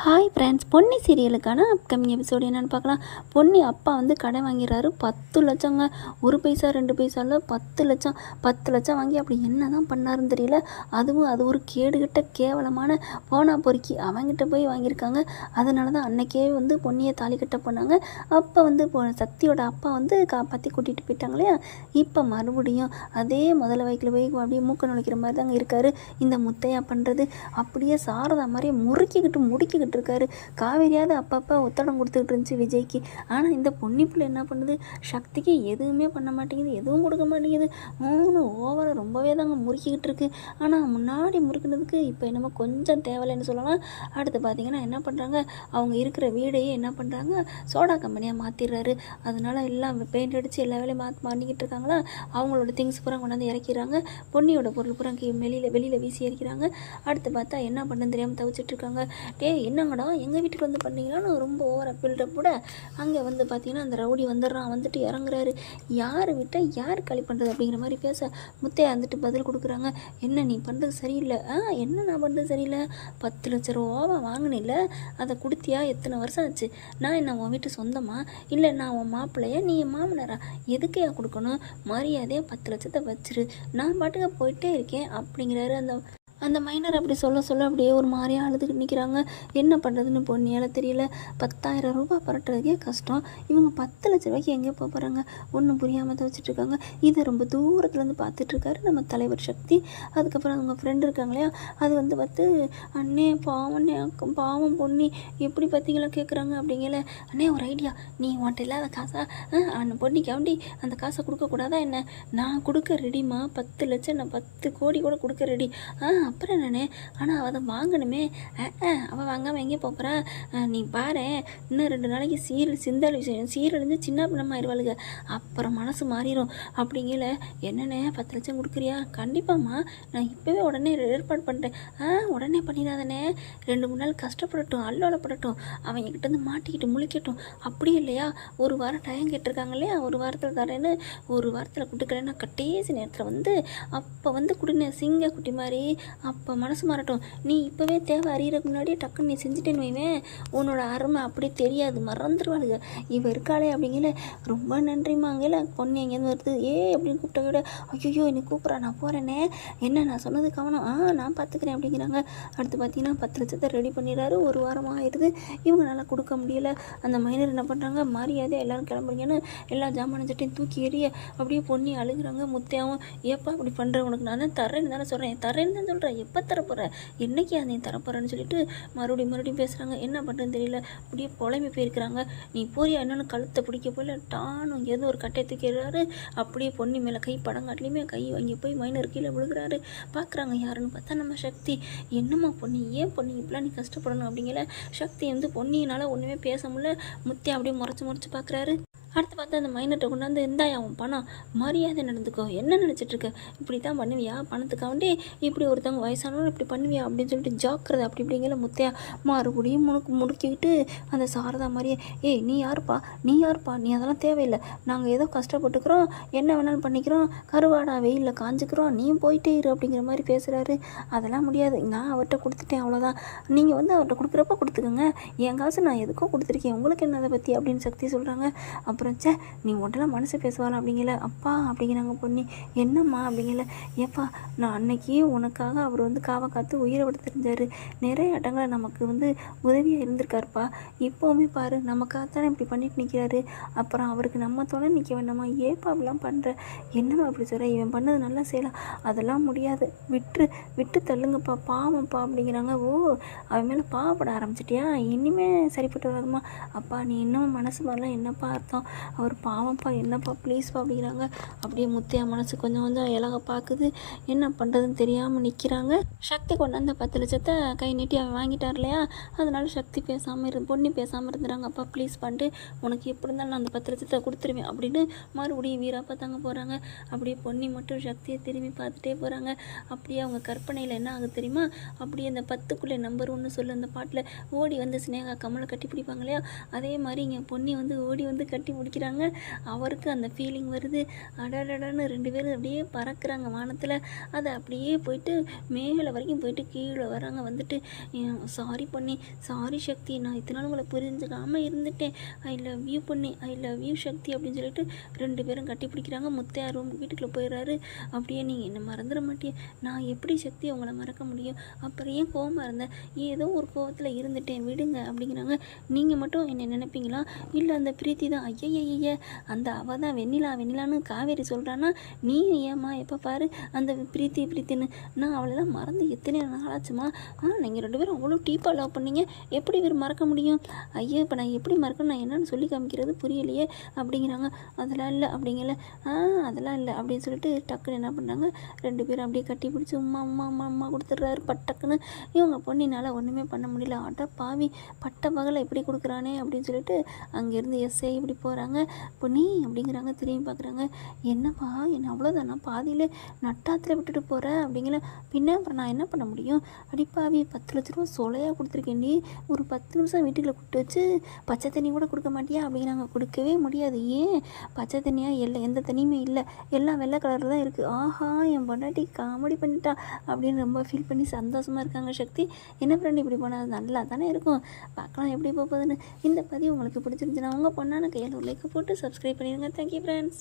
Hi friends Ponni சீரியலுக்கான upcoming episode என்னென்னு பார்க்கலாம். பொன்னி அப்பா வந்து கடன் வாங்கிறாரு பத்து லட்சங்க. ஒரு பைசா ரெண்டு பைசாவில் பத்து லட்சம். பத்து லட்சம் வாங்கி அப்படி என்ன தான் பண்ணாருன்னு தெரியல. அதுவும் அது ஒரு கேடுகிட்ட கேவலமான போனா பொறுக்கி அவங்ககிட்ட போய் வாங்கியிருக்காங்க. அதனால தான் அன்னைக்கே வந்து பொன்னியை தாலி கட்ட போனாங்க. அப்போ வந்து சக்தியோட அப்பா வந்து காப்பாற்றி கூட்டிகிட்டு போயிட்டாங்க இல்லையா? இப்போ மறுபடியும் அதே முதல்ல வைக்கில் போய் அப்படியே மூக்க நுழைக்கிற மாதிரி தாங்க இருக்காரு. இந்த முத்தையா பண்ணுறது அப்படியே சாரதா மாதிரியே முறுக்கிக்கிட்டு முடிக்கிக்கிட்டு இருக்காரு காவேரியாவது அப்பப்போ ஒத்தடம் கொடுத்துக்கிட்டு இருந்துச்சு விஜய்க்கு. ஆனால் இந்த பொன்னி பிள்ளை என்ன பண்ணுது? சக்திக்கு எதுவுமே பண்ண மாட்டேங்குது எதுவும் கொடுக்க மாட்டேங்குது. மூணு ஓவரை ரொம்பவே தாங்க முறுக்கிக்கிட்டு இருக்கு. ஆனால் முன்னாடி முறுக்கினதுக்கு இப்போ என்னமோ கொஞ்சம் தேவையில்லைன்னு சொல்லலாம். அடுத்து பார்த்தீங்கன்னா என்ன பண்ணுறாங்க அவங்க இருக்கிற வீடையே என்ன பண்ணுறாங்க சோடா கம்பெனியாக மாற்றிடுறாரு அதனால எல்லாம் பெயிண்ட் அடித்து எல்லா வேலையும் மாற்றி மாட்டிக்கிட்டு இருக்காங்களா? அவங்களோட திங்ஸ் பூரா கொண்டாந்து இறக்கிறாங்க பொன்னியோட பொருள் பூரா வெளியில் வெளியில் வீசி இறக்கிறாங்க அடுத்து பார்த்தா என்ன பண்ணுன்னு தெரியாமல் தவிச்சிட்டு இருக்காங்க. டேய் என்னங்கடா எங்கள் வீட்டுக்கு வந்து பண்ணீங்களான்னு ரொம்ப ஓவராக பில்டப் கூட அங்கே வந்து பார்த்தீங்கன்னா அந்த ரவுடி வந்துடுறான் வந்துட்டு இறங்குறாரு. யார் விட்டால் யார் களி பண்ணுறது அப்படிங்கிற மாதிரி பேச முத்தையா வந்துட்டு பதில் கொடுக்குறாங்க. என்ன நீ பண்ணுறது சரியில்லை. ஆ என்ன நான் பண்ணுறது சரியில்லை? பத்து லட்ச ரூபா வாங்கினில்ல. அதை கொடுத்தியா? எத்தனை வருஷம் ஆச்சு? நான் என்ன உன் வீட்டு சொந்தமா? இல்லை நான் உன் மாப்பிள்ளையா? நீ என் மாமனாரா? எதுக்கையா கொடுக்கணும்? மரியாதையாக பத்து லட்சத்தை வச்சிரு. நான் பாட்டுக்கு போயிட்டே இருக்கேன் அப்படிங்கிறாரு அந்த அந்த மைனர் அப்படி சொல்ல சொல்ல அப்படியே ஒரு மாதிரியாக அழுதுகிட்டு நிற்கிறாங்க என்ன பண்ணுறதுன்னு பொண்ணியால் தெரியல. பத்தாயிரம் ரூபாய் புரட்டுறதுக்கே கஷ்டம். இவங்க பத்து லட்ச ரூபாய்க்கு எங்கே போக போகிறாங்க ஒன்றும் புரியாமல் தவிச்சிட்டு இருக்காங்க இதை ரொம்ப தூரத்துலேருந்து பார்த்துட்ருக்காரு நம்ம தலைவர் சக்தி. அதுக்கப்புறம் அவங்க ஃப்ரெண்டு இருக்காங்க இல்லையா? அது வந்து பார்த்து அண்ணே பாவண்ணே பாவம் பொண்ணி. எப்படி பார்த்தீங்களா கேட்குறாங்க அப்படிங்கல அண்ணே ஒரு ஐடியா நீ உன்ட்ட இல்லாத காசா? ஆ, அந்த பொண்ணி கவுண்டி அந்த காசை கொடுக்கக்கூடாதா என்ன? நான் கொடுக்க ரெடிமா பத்து லட்சம் நான் பத்து கோடி கூட கொடுக்க ரெடி ஆ அப்புறம் என்னண்ணே ஆனால் அவள் அதை வாங்கணுமே. அவள் வாங்காமல் எங்கே போகிறா நீ பாரு. இன்னும் ரெண்டு நாளைக்கு சீரல் சிந்தல் விஷயம். சீரழிஞ்சு சின்ன பின்னமாயிருவாளுங்க அப்புறம் மனசு மாறிடும் அப்படிங்கல என்னண்ணே பத்து லட்சம் கொடுக்குறியா? கண்டிப்பாம்மா. நான் இப்போவே உடனே ஏற்பாடு பண்ணுறேன் ஆ உடனே பண்ணிடாதண்ணே. ரெண்டு மூணு நாள் கஷ்டப்படட்டும் அல்லோலப்படட்டும். அவங்க கிட்ட மாட்டிக்கிட்டு முழிக்கட்டும். அப்படி இல்லையா? ஒரு வாரம் டைம் கேட்டிருக்காங்க இல்லையா? ஒரு வாரத்தில் தரேன்னு. ஒரு வாரத்தில் கொடுக்குறேன்னா கட்டேசி நேரத்தில் வந்து அப்போ வந்து குடின சிங்க குட்டி மாதிரி அப்போ மனசு மாறட்டும். நீ இப்போவே தேவை அறியறதுக்கு முன்னாடியே டக்குன்னு நீ செஞ்சுட்டேன்னு வைவேன் உன்னோட அருமை அப்படியே தெரியாது. மறந்துடுவாளுங்க இவ இருக்காளே அப்படிங்கல ரொம்ப நன்றிமாங்கல பொண்ணு எங்கேருந்து வருது. ஏ அப்படின்னு கூப்பிட்ட விட ஐயோ என்னை கூப்பிட்றா. நான் போகிறேனே என்ன நான் சொன்னது கவனம். ஆ நான் பார்த்துக்கிறேன் அப்படிங்கிறாங்க. அடுத்து பார்த்தீங்கன்னா பத்து லட்சத்தை ரெடி பண்ணிடுறாரு. ஒரு வாரம் ஆயிடுது. இவங்களால கொடுக்க முடியல. அந்த மைனர் என்ன பண்ணுறாங்க மரியாதை எல்லாரும் கிளம்புறீங்கன்னு எல்லா ஜாமான சட்டையும் தூக்கி எறிய அப்படியே பொண்ணி அழுகுறாங்க. முத்தையாவும் ஏப்பா அப்படி பண்ணுற உனக்கு நான் தான் தரேன்னு தானே சொல்கிறேன் தரேன்னு தான் சொல்கிறேன் எப்போ தரப்போகிற என்னைக்கு நீ தரப்போகிறேன்னு சொல்லிட்டு மறுபடியும் மறுபடியும் பேசுகிறாங்க என்ன பண்ணுறதுன்னு தெரியல. அப்படியே புலம்பி போயிருக்கிறாங்க. நீ போறியா? என்னென்னு கழுத்தை பிடிக்க போல டானும் ஏதோ ஒரு கட்டை தூக்கிடுறாரு அப்படியே பொன்னி மேலே கை படங்காட்டிலையுமே கை வாங்கி போய் மைனர் கீழே விழுகிறாரு. பார்க்குறாங்க யாருன்னு பார்த்தா நம்ம சக்தி. என்னம்மா பொண்ணு? ஏன் பொண்ணு? இப்படிலாம் நீ கஷ்டப்படணும் அப்படிங்கிற சக்தி வந்து பொன்னியினால் ஒன்றுமே பேச முடியல. முத்தி அப்படியே முறைச்சி முறைச்சி பார்க்குறாரு அடுத்து பார்த்தா அந்த மைனட்டை கொண்டாந்து இந்தாயா அவன் பணம். மரியாதை நடந்துக்கோ. என்ன நினச்சிட்ருக்க? இப்படி தான் பண்ணுவியா? பணத்துக்காண்டி இப்படி ஒருத்தவங்க வயசானவங்க இப்படி பண்ணுவியா? அப்படின்னு சொல்லிட்டு ஜாக்கிரதை அப்படி இப்படிங்கிற முத்தையா மறுபடியும் முணுக்கு முடுக்கிக்கிட்டு அந்த சாரதா மாதிரியே ஏய் நீ யாருப்பா? நீ யாருப்பா? நீ அதெல்லாம் தேவையில்லை. நாங்கள் ஏதோ கஷ்டப்பட்டுக்கிறோம். என்ன வேணாலும் பண்ணிக்கிறோம். கருவாடா வெயிலில் காஞ்சிக்கிறோம். நீ போயிட்டே இரு அப்படிங்கிற மாதிரி பேசுகிறாரு அதெல்லாம் முடியாது. நான் அவர்கிட்ட கொடுத்துட்டேன் அவ்வளோதான் நீங்கள் வந்து அவர்கிட்ட கொடுக்குறப்ப கொடுத்துக்கோங்க. என் காசு நான் எதுக்கோ கொடுத்துருக்கேன். உங்களுக்கு என்ன அதை பற்றி அப்படின்னு சக்தி சொல்கிறாங்க அப்புறம் சே நீ உடனே மனசு பேசுவாள்? அப்படிங்கல. அப்பா அப்படிங்கிறாங்க பொண்ணு. என்னம்மா? அப்படிங்கல. ஏப்பா நான் அன்னைக்கே உனக்காக அவர் வந்து காவை காத்து உயிரை விட தெரிஞ்சார். நிறைய இடங்களை நமக்கு வந்து உதவியாக இருந்திருக்காருப்பா. இப்போவுமே பாரு நமக்காக தானே இப்படி பண்ணிட்டு நிற்கிறாரு அப்புறம் அவருக்கு நம்ம துணை நிற்க வேண்டாமா? ஏப்பா அப்படிலாம் பண்ணுற என்னம்மா இப்படி சொல்கிற இவன் பண்ணது நல்லா செய்யலாம் அதெல்லாம் முடியாது. விட்டு விட்டு தள்ளுங்கப்பா. பாவம்ப்பா அப்படிங்கிறாங்க. ஓ அவன் மேலே பாவப்பட ஆரம்பிச்சிட்டியா? இனிமே சரிப்பட்டு வராதுமா? அப்பா நீ இன்னும் மனசு மாதிரிலாம் என்னப்பா அர்த்தம்? அவர் பாவம்ப்பா என்னப்பா ப்ளீஸ்ப்பா அப்படிங்கிறாங்க. அப்படியே முத்தையா மனசு கொஞ்சம் கொஞ்சம் இலக பார்க்குது என்ன பண்ணுறதுன்னு தெரியாமல் நிற்கிறாங்க சக்தி கொண்டாந்த பத்து லட்சத்தை கை நீட்டி அவன் வாங்கிட்டார் இல்லையா? அதனால சக்தி பேசாமல் இரு பொண்ணு பேசாமல் இருந்துறாங்க அப்பா ப்ளீஸ் பண்ணிட்டு உனக்கு எப்படி இருந்தாலும் நான் அந்த பத்து லட்சத்தை கொடுத்துருவேன் அப்படின்னு மறுபடியும் வீராப்பா தாங்க போகிறாங்க அப்படியே பொன்னி மட்டும் சக்தியை திரும்பி பார்த்துட்டே போகிறாங்க அப்படியே அவங்க கற்பனையில் என்ன ஆகுது தெரியுமா? அப்படியே அந்த பத்துக்குள்ளே நம்பர் ஒன்று சொல்லு அந்த பாட்டில் ஓடி வந்து சினேகா கமலை கட்டி பிடிப்பாங்க இல்லையா? அதே மாதிரி இங்கே பொன்னி வந்து ஓடி வந்து கட்டி பிடிக்கிறாங்க அவருக்கு அந்த ஃபீலிங் வருது. அடடடன்னு ரெண்டு பேரும் அப்படியே பறக்கிறாங்க வானத்தில். அதை அப்படியே போயிட்டு மேலே வரைக்கும் போயிட்டு கீழே வராங்க வந்துட்டு சாரி பண்ணி சாரி சக்தி. நான் இத்தனை நாள் உங்களை புரிஞ்சுக்காமல் இருந்துட்டேன். ஐ லவ் யூ பண்ணி ஐ லவ் யூ சக்தி அப்படின்னு சொல்லிட்டு ரெண்டு பேரும் கட்டி பிடிக்கிறாங்க. முத்தையார் ரூம் வீட்டுக்குள்ளே போயிடுறாரு. அப்படியே நீங்கள் என்னை மறந்துட மாட்டேன் நான் எப்படி சக்தி உங்களை மறக்க முடியும்? அப்புறம் ஏன் கோவமாக இருந்தேன் ஏதோ ஒரு கோவத்தில் இருந்துட்டேன். விடுங்க அப்படிங்கிறாங்க. நீங்கள் மட்டும் என்னை நினைப்பீங்களா? இல்லை அந்த பிரீத்தி தான். ஐயா ஐயய்ய அந்த அவ தான் வெண்ணிலா வெண்ணிலான்னு காவேரி சொல்கிறான்னா நீ ஏம்மா எப்போ பாரு? அந்த பிரீத்தி பிரீத்தின்னு. நான் அவளெல்லாம் மறந்து எத்தனை நாளாச்சுமா? ஆ நீங்கள் ரெண்டு பேரும் அவ்வளோ டீப்பாக லவ் பண்ணீங்க. எப்படி இவர் மறக்க முடியும்? ஐயோ இப்போ நான் எப்படி மறக்கணும்? நான் என்னன்னு சொல்லி காமிக்கிறது புரியலையே அப்படிங்கிறாங்க. அதெல்லாம் இல்லை அப்படிங்கல. ஆ அதெல்லாம் இல்லை அப்படின்னு சொல்லிட்டு டக்குன்னு என்ன பண்ணாங்க ரெண்டு பேரும் அப்படியே கட்டி பிடிச்சி உமா அம்மா அம்மா அம்மா கொடுத்துட்றாரு பட்டக்குன்னு. இவங்க பொண்ணினால் ஒன்றுமே பண்ண முடியல. ஆட்டா பாவி பட்ட பகலை எப்படி கொடுக்குறானே அப்படின்னு சொல்லிட்டு அங்கேருந்து எஸ்ஐ இப்படி போகிறாங்க பொன்னி அப்படிங்கிறாங்க. திரும்பி பார்க்குறாங்க. என்னப்பா? என்ன அவ்வளோதானா பாதியில் நட்டாத்தில் விட்டுட்டு போகிற அப்படிங்கிற பின்ன அப்புறம் நான் என்ன பண்ண முடியும்? அடிப்பாவி பத்து லட்ச ரூபா சொலையாக கொடுத்துருக்கேன்டி ஒரு பத்து நிமிஷம் வீட்டுக்குள்ளே கூப்பிட்டு வச்சு பச்சை தண்ணி கூட கொடுக்க மாட்டியா? அப்படிங்கிறாங்க. கொடுக்கவே முடியாது. ஏன்? பச்சை தண்ணியாக இல்லை எந்த தண்ணியுமே இல்லை. எல்லாம் வெள்ளை கலரில் தான் இருக்குது ஆஹா என் பொண்டாட்டி காமெடி பண்ணிட்டா அப்படின்னு ரொம்ப ஃபீல் பண்ணி சந்தோஷமாக இருக்காங்க சக்தி. என்ன ஃப்ரெண்ட் இப்படி போனால் நல்லா தானே இருக்கும். பார்க்கலாம் எப்படி போகுதுன்னு. இந்த பதிவு உங்களுக்கு பிடிச்சிருந்துச்சுன்னா உங்கள் பொண்ணான கையில் ஒரு லைக்கை போட்டு சப்ஸ்கிரைப் பண்ணிடுங்க. Thank you friends